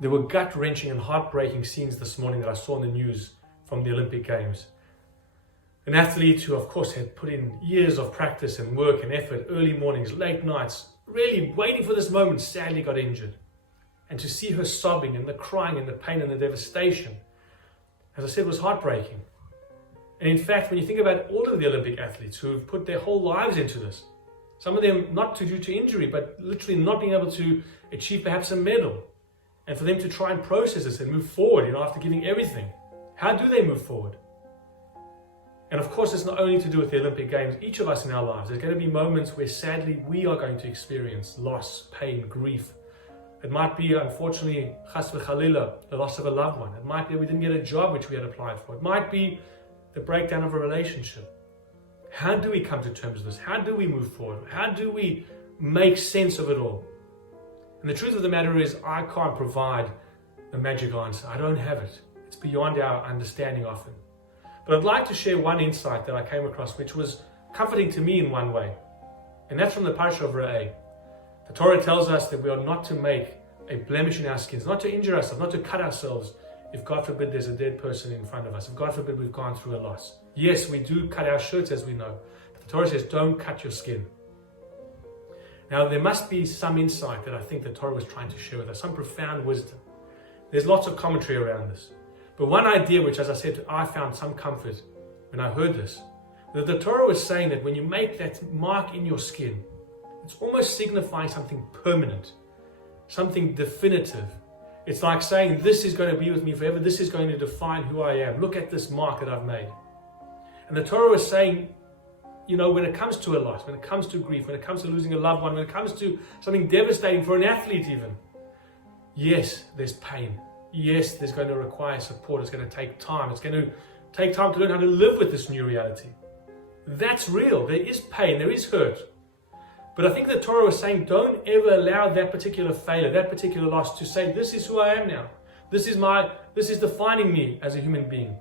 There were gut-wrenching and heartbreaking scenes this morning that I saw in the news from the Olympic Games. An athlete who, of course, had put in years of practice and work and effort, early mornings, late nights, really waiting for this moment, sadly got injured. And to see her sobbing and the crying and the pain and the devastation, as I said, was heartbreaking. And in fact, when you think about all of the Olympic athletes who have put their whole lives into this, some of them not due to injury, but literally not being able to achieve perhaps a medal, and for them to try and process this and move forward, after giving everything, how do they move forward? And of course, it's not only to do with the Olympic Games. Each of us in our lives, there's going to be moments where sadly we are going to experience loss, pain, grief. It might be, unfortunately, chas v'chalila, the loss of a loved one. It might be we didn't get a job which we had applied for. It might be the breakdown of a relationship. How do we come to terms with this? How do we move forward? How do we make sense of it all? And the truth of the matter is, I can't provide the magic answer. I don't have it. It's beyond our understanding often. But I'd like to share one insight that I came across, which was comforting to me in one way. And that's from the Parsha of Re'eh. The Torah tells us that we are not to make a blemish in our skins, not to injure ourselves, not to cut ourselves if, God forbid, there's a dead person in front of us, if, God forbid, we've gone through a loss. Yes, we do cut our shirts, as we know. But the Torah says, don't cut your skin. Now, there must be some insight that I think the Torah was trying to share with us, some profound wisdom. There's lots of commentary around this. But one idea which, as I said, I found some comfort when I heard this, that the Torah was saying that when you make that mark in your skin, it's almost signifying something permanent, something definitive. It's like saying, this is going to be with me forever. This is going to define who I am. Look at this mark that I've made. And the Torah was saying, when it comes to a loss, when it comes to grief, when it comes to losing a loved one, when it comes to something devastating for an athlete even, yes, there's pain. Yes, there's going to require support. It's going to take time. It's going to take time to learn how to live with this new reality. That's real. There is pain. There is hurt. But I think the Torah was saying, don't ever allow that particular failure, that particular loss to say, this is who I am now. This is defining me as a human being.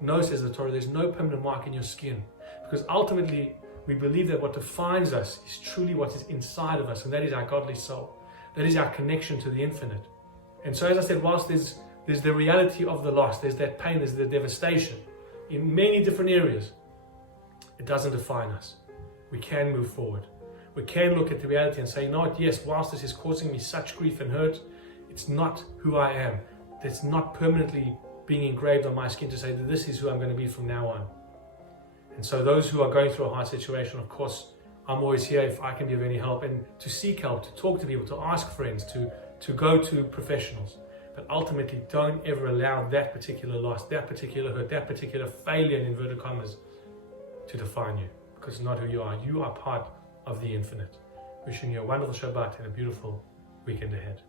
No, says the Torah, there's no permanent mark in your skin. Because ultimately, we believe that what defines us is truly what is inside of us, and that is our godly soul. That is our connection to the infinite. And so, as I said, whilst there's the reality of the loss, there's that pain, there's the devastation in many different areas, it doesn't define us. We can move forward. We can look at the reality and say, yes, whilst this is causing me such grief and hurt, it's not who I am. It's not permanently being engraved on my skin to say that this is who I'm going to be from now on. And so those who are going through a hard situation, of course, I'm always here if I can be of any help, and to seek help, to talk to people, to ask friends, to go to professionals. But ultimately, don't ever allow that particular loss, that particular hurt, that particular failure, in inverted commas, to define you. Because it's not who you are. You are part of the infinite. Wishing you a wonderful Shabbat and a beautiful weekend ahead.